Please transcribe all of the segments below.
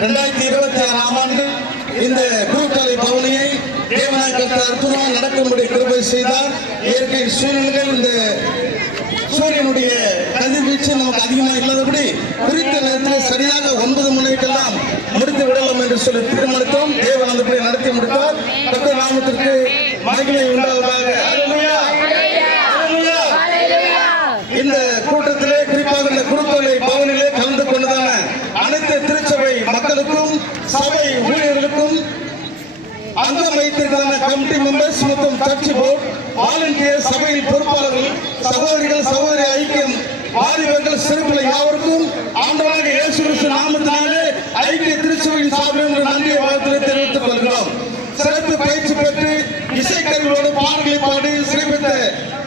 2026ஆம் ஆண்டு இந்த குருத்தலை பவனியை தேவநாயகர் அற்புதமாக நடக்கும்படி கிருபை செய்தார். இயற்கை சூழ்நிலைகள் இந்த சூரியனுடைய கதிர்வீச்சு நமக்கு அதிகமாக இல்லாதபடி குறித்த நேரத்தில் சரியாக 9 மணிக்கெல்லாம் முடித்து விடலாம் என்று சொல்லி தீர்மானித்தோம். தேவன் அந்தபடி நடத்தி முடித்தார். கர்த்தர் நாமத்திற்கு மகிமை உண்டாவதாக. இந்த கூட்டத்திலே குறிப்பாக இந்த குருத்தலை பவனிலே கலந்து கொண்டதான அனைத்து திருச்சபை மக்களுக்கும் சபை ஊழியர்களுக்கும் அங்கம் வைத்திருக்கிற கமிட்டி மெம்பர்ஸ் மற்றும் சர்ச் போர்டு வாலண்டியர் சபையின் பொறுப்பாளர்கள் சகோதரிகள் சகோதரி ஐக்கியம் வாலிபர்கள் சிறுபிள்ளை யாவருக்கும் ஆண்டவராக இயேசு கிறிஸ்து நாமத்தினாலே ஐக்கிய திருச்சபையின் சார்பில் நன்றியை வாழ்த்துக்களை தெரிவித்துக் கொள்கிறோம். சிறப்பு பயிற்சி பெற்று இசைக்கருவியோடு பாடல்களை பாடி சிறப்பித்த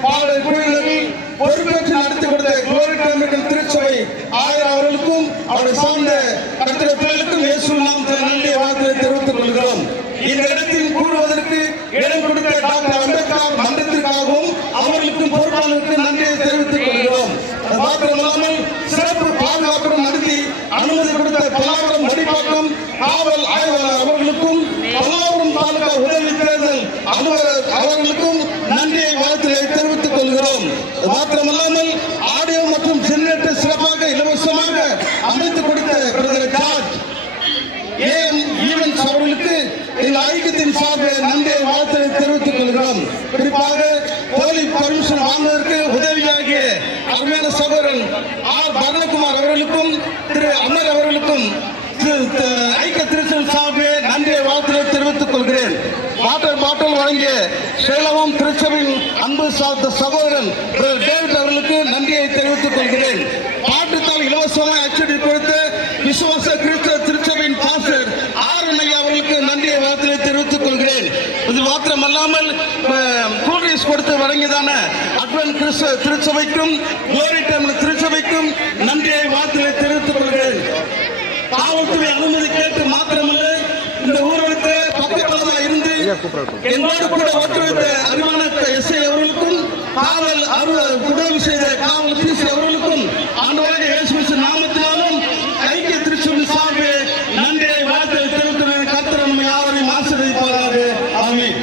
பாடல் குழுவினர்கள் பொறுப்பேற்று நடத்தி கொடுத்த குளோரி டெம்பிள் திருச்சபை ஆயர் அவர்களுக்கும் அவருடைய சார்ந்த கர்த்தருடைய பிள்ளைகளுக்கும் இயேசு நாமத்தில் நன்றியை வாழ்த்துக்களை தெரிவித்துக் கொள்கிறோம். இந்த இடத்தில் கூடுவதற்கு இடம் கொடுத்த டாக்டர் அம்பேத்கர் மன்றத்திற்காகவும் அவர்களுக்கும் பொறுப்பாளர்களுக்கு நன்றியை தெரிவித்துக் கொள்கிறோம். அது மாத்திரமல்லாமல் சிறப்பு பாதுகாப்புடன் நடத்தி அனுமதி கொடுத்த பல்லாவரம் மடிப்பாக்கம் காவல் ஆய்வாளர் அவர்களுக்கும் பல்லாவரம் தாலுகா உதவி தேர்தல் அலுவலர் அவர்களுக்கும் நன்றியை வாழ்த்துக்களை தெரிவித்துக் கொள்கிறோம். அது மாத்திரமல்லாமல் ஆடியோ மற்றும் ஜெனரேட்டர் சிறப்பாக இலவசமாக அமைத்து கொடுத்த பிரதர் ஜார்ஜ் ஈவென்ட்ஸ் அவர்களுக்கு இந்த ஐக்கியத்தின் சார்பில் நன்றியை வாழ்த்துக்களை தெரிவித்துக் கொள்கிறோம். குறிப்பாக போலி பர்மிஷன் வாங்குவதற்கு உதவியாகிய அருமையான சகோதரன் ஆர் பரணகுமார் அவர்களுக்கும் திரு அமர் அவர்களுக்கும் ஐக்கிய திருச்சபை சார்பில் நன்றியை வாழ்த்துக்களை தெரிவித்துக் கொள்கிறேன். வாட்டர் பாட்டில் வழங்கிய சேலமும் திருச்சபையின் அன்பு சகோதரன் டேவிட் அவர்களுக்கு நன்றியை தெரிவித்துக் கொள்கிறேன். பாட்டுத்தால் இலவசமாக அச்சடி கொடுத்த விசுவாச கிறிஸ்தவ திருச்சபையின் பாஸ்டர் ஆரண்யா அவர்களுக்கு நன்றியை வாழ்த்துக்களை தெரிவித்துக் கொள்கிறேன். இது மாத்திரமல்லாமல் கூல்ட்ரிங்க்ஸ் கொடுத்து வழங்கியதான அட்வென்ட் கிறிஸ்தவ திருச்சபைக்கும் குளோரி டெம்பிள் திருச்சபைக்கும் நன்றியை வாழ்த்துக்களை தெரிவித்துக் கொள்கிறேன். காவல்துறை அனுமதி கேட்டு மாத்திரமல்ல இந்த ஊர்களுக்கு பக்கத்தில் இருந்து எங்களோடு கூட ஒத்துழைத்த அறிவான எஸ்ஐ அவர்களுக்கும் காவல் உதவி செய்த காவல் சிசி அவர்களுக்கும் ஆண்டவராக இயேசு கிறிஸ்து நாமத்தினாலும் ஐக்கிய திருச்சபை சார்பில் நன்றியை வாழ்த்துக்களை தெரிவித்து கர்த்தர் நம்ம யாவரையும் ஆசீர்வதிப்பாராக. ஆமென்.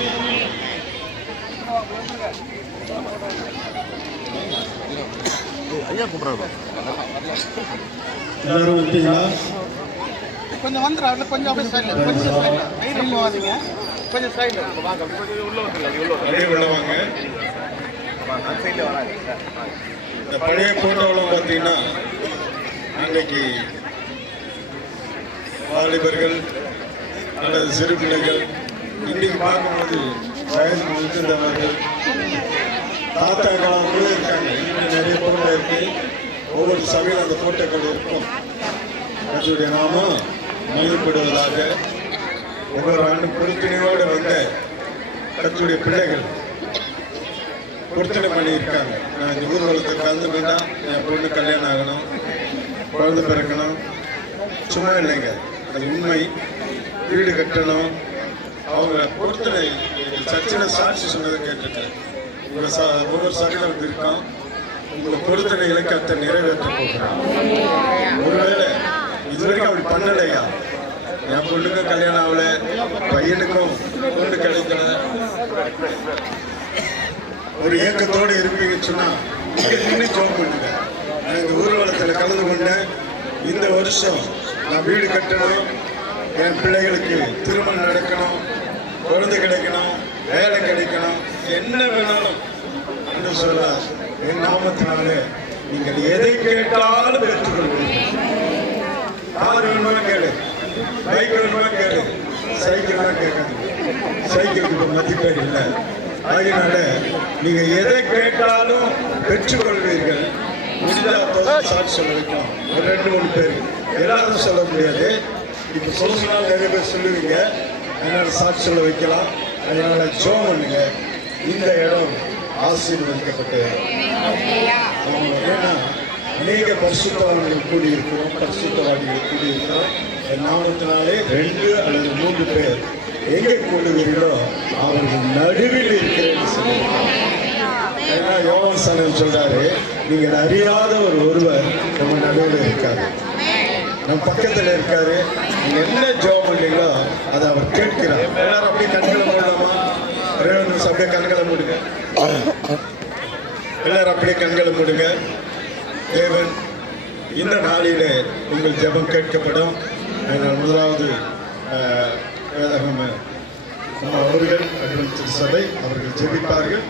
ஐயா கூப்பிடுறாரு. எல்லாரும் விட்டீங்களா? கொஞ்சம் வந்துடும். கொஞ்சம் அப்படியே சைடில் கொஞ்சம் சைடில் போகாதீங்க. கொஞ்சம் சைடில் வாங்க. உள்ள வாங்க. இந்த பழைய போட்டோவில் பார்த்தீங்கன்னா அன்னைக்கு வாலிபர்கள் அல்லது சிறு பிள்ளைகள் இன்னைக்கு பார்க்கும்போது வயது முதிர்ந்தவர்கள் தாத்தா காலம் கூட இருக்காங்க. இன்னும் நிறைய போட்டோ இருக்கு. ஒவ்வொரு சபையில் அந்த போட்டோக்கள் இருக்கும். கர்த்தருடைய நாமம் மகிமைப்படுவதாக. ஒவ்வொரு ஆண்டும் பொருத்தனையோடு வந்த கர்த்தருடைய பிள்ளைகள் பொருத்தனை பண்ணியிருக்காங்க. நான் இந்த ஊர்வலத்தை கலந்துக்கிட்டா என் பொண்ணு கல்யாணம் ஆகணும், குழந்தை பிறக்கணும், சும்மா இல்லைங்க, அது உண்மை. வீடு கட்டணும். அவங்க பொருத்தனை சர்ச்சில் சாட்சி சொன்னதை கேட்டுட்டேன். ஒவ்வொரு சபையில் வந்து இருக்கோம். உங்களை பொருத்தனை இலக்கத்தை நிறைவேற்ற போகிறான். ஒருவேளை இதுவரைக்கும் அப்படி பண்ணலையா? என் பொண்ணுக்கும் கல்யாணம் ஆகல, பையனுக்கும் பொண்ணு கிடைக்கல, ஒரு ஏக்கத்தோடு இருப்பீங்கன்னு சொன்னா இன்னும் ஜோம் பண்ணுங்க. நான் இந்த ஊர்வலத்தில் கலந்து கொண்டேன். இந்த வருஷம் நான் வீடு கட்டணும், என் பிள்ளைகளுக்கு திருமணம் நடக்கணும், குழந்தை கிடைக்கணும், வேலை கிடைக்கணும், என்ன வேணாலும் என்று சொல்ல என் நாமத்தினாலே நீங்கள் எதை கேட்டாலும் பெற்றுக்கொள்வீர்கள். கார் வேணுமா கேளு, பைக் வேணுமா கேளு, சைக்கிள் தான் கேட்காது. சைக்கிளுக்கு மதிப்பேர் இல்லை. அதனால நீங்க எதை கேட்டாலும் பெற்றுக்கொள்வீர்கள். முடிஞ்சால் சாட்சி சொல்ல வைக்கலாம். ஒரு 2-3 பேர் எல்லாரும் சொல்ல முடியாது. இப்போ சொன்னால் நிறைய பேர் சொல்லுவீங்க. அதனால சாட்சி சொல்ல வைக்கலாம். அதனால ஜோம் பண்ணுங்க. இந்த இடம் ஆசீர்வதிக்கப்பட்ட ஏன்னா அநேக பரிசுத்தவான்கள் கூடியிருக்கிறோம், பரிசுத்தவாதிகள் கூடியிருக்கிறோம். என் நாமத்தினாலே 2 அல்லது 3 பேர் எங்கே கூடுவீர்களோ அவர்கள் நடுவில் இருக்கிறேன்னு சொல்லுவாங்க. ஏன்னா யோவான் சாணன் சொல்றாரு, நீங்கள் அறியாத ஒருவர் நம்ம நடுவில் இருக்காரு. நம்ம பக்கத்துல இருக்காரு. நீங்க என்ன ஜெபம் பண்ணீங்களோ அதை அவர் கேட்கிறார். எல்லாரும் அப்படியே கண்களை மூடலாமா? ஒரே ஒரு நிமிஷம் அப்படியே கண்களை மூடுங்க. எல்லாரும் அப்படியே கண்களை மூடுங்க. தேவன் இந்த நாளிலே உங்கள் ஜெபம் கேட்கப்படும். அதனால் முதலாவது வேதகம் அவர்கள் அட்வென்டிஸ்ட் சபை அவர்கள் ஜெபிப்பார்கள்.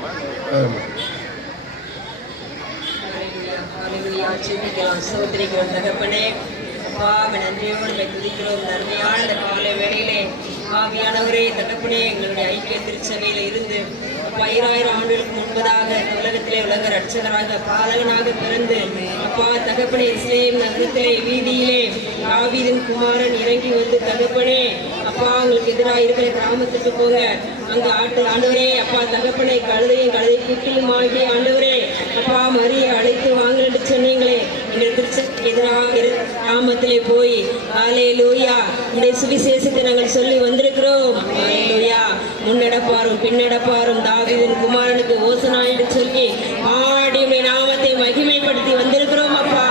சோதரிக்கிறோம் தகப்பனே, அப்பா நன்றியோடு துதிக்கிறோம். நன்மையான இந்த காலை வேளையிலே ஆவியானவரே தகப்பனே, எங்களுடைய ஐக்கிய திருச்சபையில இருந்து 1000 ஆண்டுகளுக்கு முன்பதாக இந்த உலகத்திலே உலக ரட்சகராக பாலகனாக பிறந்து அப்பா தகப்பனே இஸ்ரேல் நகரத்திலே வீதியிலே தாவீதின் குமாரன் இறங்கி வந்து தகப்பனே அப்பா உங்களுக்கு எதிராக இருக்கிற கிராமத்துக்கு போங்க, அங்க ஆண்டவரே அப்பா தகப்பனை கழுதை குட்டியும் ஆகி ஆண்டவரே அப்பா மரியை அழைத்து வாங்கன்னு சொன்னீங்களே, எங்கள் திருச்சபைக்கு எதிராக கிராமத்திலே போய் ஹல்லேலூயா இந்த சுவிசேஷத்தை நாங்கள் சொல்லி வந்திருக்கிறோம். ஹல்லேலூயா முன்னடப்பாரும் பின்னடப்பாரும் தாவீதின் குமாரனுக்கு ஓசனா என்று சொல்லி ஆடியுடைய நாமத்தை மகிமைப்படுத்தி வந்திருக்கிறோம். அப்பா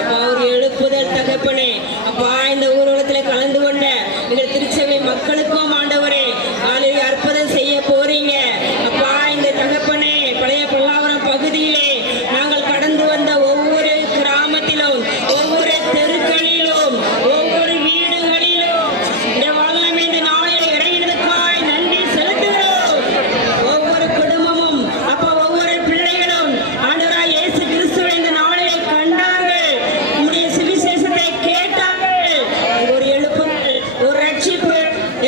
அப்பா ஒரு எழுப்புதல் தகப்பனே அப்பா இந்த ஊர்வலத்தில் கலந்து கொண்ட எங்கள் திருச்சபை மக்களுக்கும் ஆண்டவரே ஆளுநர் அற்புதம் செய்ய போறீங்க. அப்பா இந்த தகப்பனே பழைய பல்லாவரம் பகுதியிலே நாங்கள் கடந்து வந்த ஒவ்வொரு கிராமத்திலும் ஒவ்வொரு தெருக்களிலும் ஒவ்வொரு வீடுகளிலும் இந்த வல்லமை இந்த நாளில் இறங்கினதுக்காய் நன்றி செலுத்துகிறோம். ஒவ்வொரு குடும்பமும் அப்ப ஒவ்வொரு பிள்ளைகளும் ஆண்டவராய் இயேசு கிறிஸ்துவை இந்த நாளில் கண்டார்கள், உம்முடைய சுவிசேஷத்தை கேட்டார்கள். ஒரு எழுப்புதல் ஒரு ரட்சிப்பு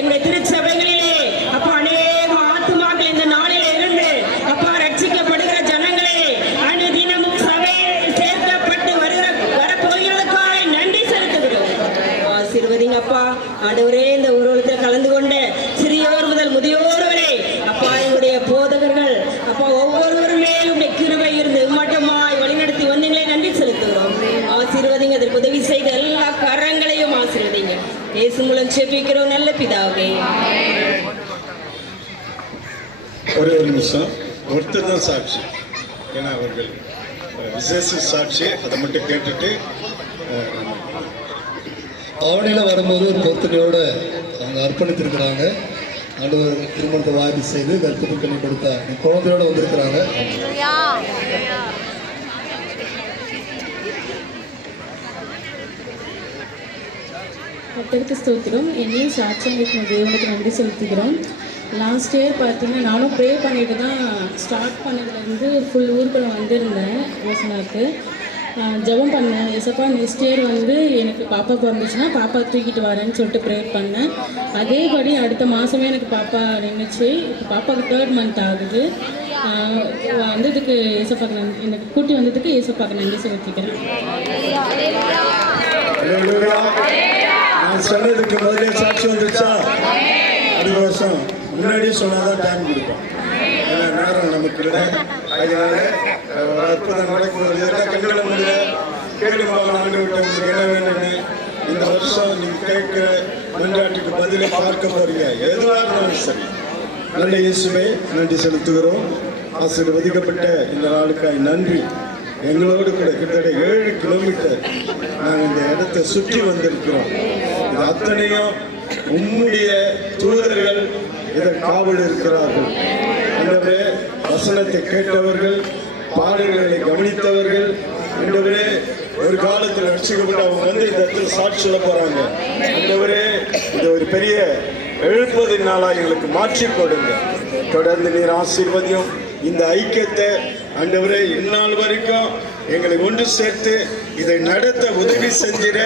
எங்கள் திருச்சபைகளிலே அப்ப அநேக ஆத்துமாக்கள் இந்த நாளில் இருந்து அப்பா ரட்சிக்கப்படுகிற ஜனங்களே அன்று தினமும் சபையில் சேர்க்கப்பட்டு வரப்போகிறதுக்காய் நன்றி செலுத்துகிறோம். ஆசீர்வதிங்க அப்பா ஆண்டவரே இந்த ஊர்வலத்தில் கலந்து கொண்ட சிறியோர் முதல் முதியோர் வரை அப்பா எங்களுடைய போதகர்கள் அப்பா ஒவ்வொருவரும் மேலும் கிருபை இருந்து மட்டமாய் வழிநடத்தி வந்தீங்களே நன்றி செலுத்துகிறோம். ஆசீர்வதிங்க அதற்கு உதவி செய்த எல்லா கரங்களையும் ஆசீர்வதிங்க. இயேசு மூலம் ஜெபிக்கிறோம் நல்ல பிதாவே. ஒரே ஒரு நிமிஷம், ஒருத்தர் தான் சாட்சி, ஏன்னா அவர்கள் விசேஷ சாட்சி, அதை மட்டும் கேட்டுட்டு ஆவணியில் வரும்போது ஒரு பொறுத்துக்கையோட அவங்க அர்ப்பணித்திருக்கிறாங்க. ஆண்டவர் திருமணத்தை வாய்ப்பு செய்து கர்ப்பத்தை கண்ணி கொடுத்தா குழந்தையோட வந்திருக்கிறாங்க. கர்த்தருக்கு ஸ்தோத்திரம். என்னையும் சாட்சியம் தேவனுக்கு நன்றி செலுத்துகிறோம். லாஸ்ட் இயர் பார்த்தீங்கன்னா நானும் ப்ரே பண்ணிட்டு தான் ஸ்டார்ட் பண்ணதுலேருந்து ஃபுல் ஊருக்குள்ள வந்திருந்தேன். யோசனாவுக்கு ஜெபம் பண்ணேன். எசப்பா நெக்ஸ்ட் இயர் வந்து எனக்கு பாப்பா பிறந்துச்சுன்னா பாப்பா தூக்கிட்டு வரேன்னு சொல்லிட்டு ப்ரேயர் பண்ணேன். அதேபடி அடுத்த மாதமே எனக்கு பாப்பா நின்றுச்சு. இப்போ பாப்பாவுக்கு 3rd மந்த் ஆகுது. வந்ததுக்கு ஏசப்பாக்கு எனக்கு கூட்டி வந்ததுக்கு ஏசப்பாக்கு நன்றி செலுத்திக்கிறேன். நான் சொன்னதுக்கு முதலே சாட்சி வந்துச்சா? அடுத்த வருஷம் முன்னாடியே சொன்னாதான் டைம் கொடுப்போம், ஏன்னா நேரம் நமக்கு இல்லை. அதனால ஒரு அற்புதம் நடக்கும்போது எல்லாம் கண்களை முடியல கேள்விப்பாக ஆண்டு விட்டவங்களுக்கு என்ன வேணும்னு இந்த வருஷம் நீங்க கேட்கிற மன்றாட்டுக்கு பதிலை பார்க்க போறீங்க. எதுவாக இருந்தாலும் சரி நல்ல இயேசுவே நன்றி செலுத்துகிறோம். ஆசீர்வதிக்கப்பட்ட இந்த நாளுக்காய் நன்றி. எங்களோடு கூட கிட்டத்தட்ட 7 கிலோமீட்டர் நாங்கள் இந்த இடத்தை சுற்றி வந்திருக்கிறோம். இது அத்தனையும் உம்முடைய தூதர்கள் இதன் காவல் இருக்கிறார்கள். ஆண்டவரே வசனத்தை கேட்டவர்கள், பாடல்களை கவனித்தவர்கள், ஆண்டவரே ஒரு காலத்தில் ரட்சிக்கப்பட்டு அவங்க வந்து இந்த இடத்துல சாட்சி சொல்ல போறாங்க. ஆண்டவரே இது ஒரு பெரிய எழுப்பதின் நாளா எங்களுக்கு மாற்றி கொடுங்க. தொடர்ந்து நீர் ஆசீர்வதியும். இந்த ஐக்கியத்தை ஆண்டவரே இந்நாள் வரைக்கும் எங்களை ஒன்று சேர்த்து இதை நடத்த உதவி செஞ்சிட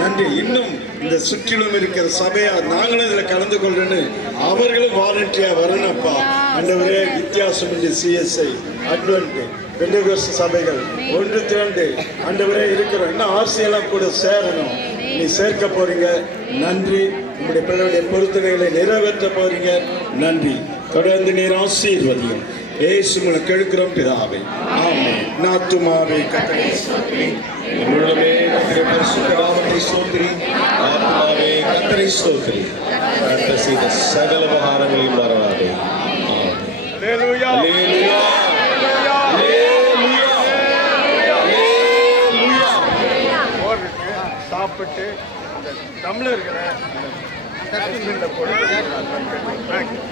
நன்றி. இன்னும் இந்த சுற்றிலும் இருக்கிற சபையா நாங்களும் இதில் கலந்து கொள்றேன்னு அவர்களும் வாலண்டியா வரணும்ப்பா. ஆண்டவரே வித்தியாசம் இன்றி CSI அட்வென்ட் பெண்டகோஸ்ட் சபைகள் ஒன்று திரண்டு ஆண்டவரே இருக்கிறோம். இன்னும் ஆர்சியெல்லாம் கூட சேரணும். நீ சேர்க்க போறீங்க. நன்றி. உங்களுடைய பிள்ளைகளுடைய பொருத்தனைகளை நிறைவேற்ற போறீங்க. நன்றி. தொடர்ந்து நீர் ஆசீர்வதியும். இயேசு மூலம் கேட்கிறோம் பிதாவே. ஆமென். நாத்துமாவே கர்த்தரை ஸ்தோத்திரி, உள்ளமே கர்த்தரை பரிசுத்த நாமத்தை ஸ்தோத்திரி, ஆத்மாவே கர்த்தரை ஸ்தோத்திரி, கர்த்தர் செய்த சகல உபகாரங்களையும் மறவாதே. ஆமென். அல்லேலூயா, அல்லேலூயா, அல்லேலூயா, அல்லேலூயா. கஷ்டப்பட்டு அந்த டம்ளர்களை டஸ்ட்பின்ல போட்டு